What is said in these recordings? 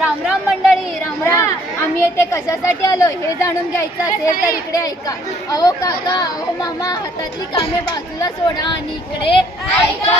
राम राम आम्ही येथे कशासाठी आलो हे जाणून घ्यायचं असेल तर इकडे ऐका. अहो काका अहो मामा हातातली कामे बाजूला सोडा आणि इकडे ऐका.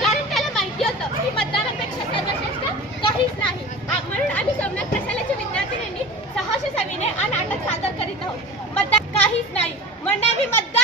कारण त्याला माहिती होतं की मतदानापेक्षा सर्वश्रेष्ठ काहीच नाही. म्हणून आम्ही सोमनाथ प्रशालेच्या विद्यार्थिनींनी सहाशे सविने हा नाटक सादर करीत आहोत. मतदान काहीच नाही. म्हणून आम्ही मतदान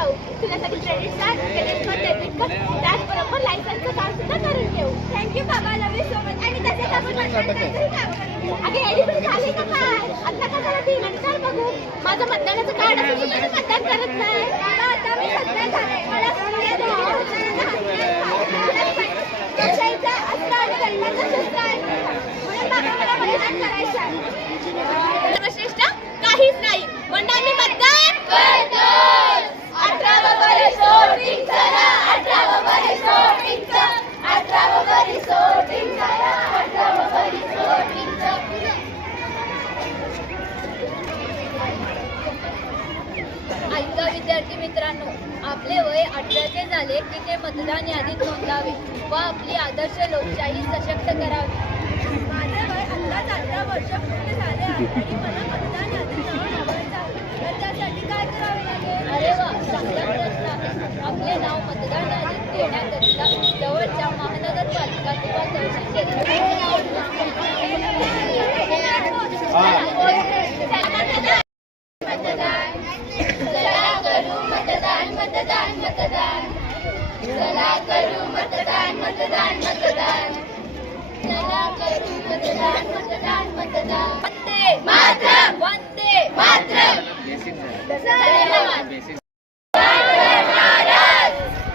जाऊ. तुझ्यासाठी credit card credit card debit card त्याचबरोबर लायसन्सचं काम सुद्धा करून घेऊ. थँक्यू बाबा लव यू सो मच आणि तसे आपण अगे एडिबिट झाली का काय? आता का जरा ती नंतर बघू. माझं मतदानाचं कार्ड असून मतदान करत नाही. आता मी मतदान झाले. मला सूर्य द्या. लोकशाहीचा अस्त्र आणि कल्याणाचा शस्त्र आहे म्हणून बाबा मला मतदान करायचं आहे सर्वश्रेष्ठ काहीच नाही म्हणून आम्ही मतदान करतो अठरावं वर्ष voting करा अठरावं वर्ष voting करा अठरावं वर्ष voting करा अठरावं वर्ष voting करा ऐका विद्यार्थी मित्रांनो आपले वय अठराचे झाले की ते मतदान यादीत नोंदावे व आपली आदर्श लोकशाही सशक्त करावी. माझे वय आत्ताच अठरा वर्ष पूर्ण झाले आहे. आणि मला मतदान यादीत नाव नोंदवायचं आहे तर त्यासाठी काय करावे लागेल? अरे वा. चांगला प्रश्न आहे आपले नाव मतदान यादीत देण्याकरिता मतदान मतदान चला करू मतदान मतदान मतदान चला करू मतदान मतदान मतदान वंदे मातरम! वंदे मातरम!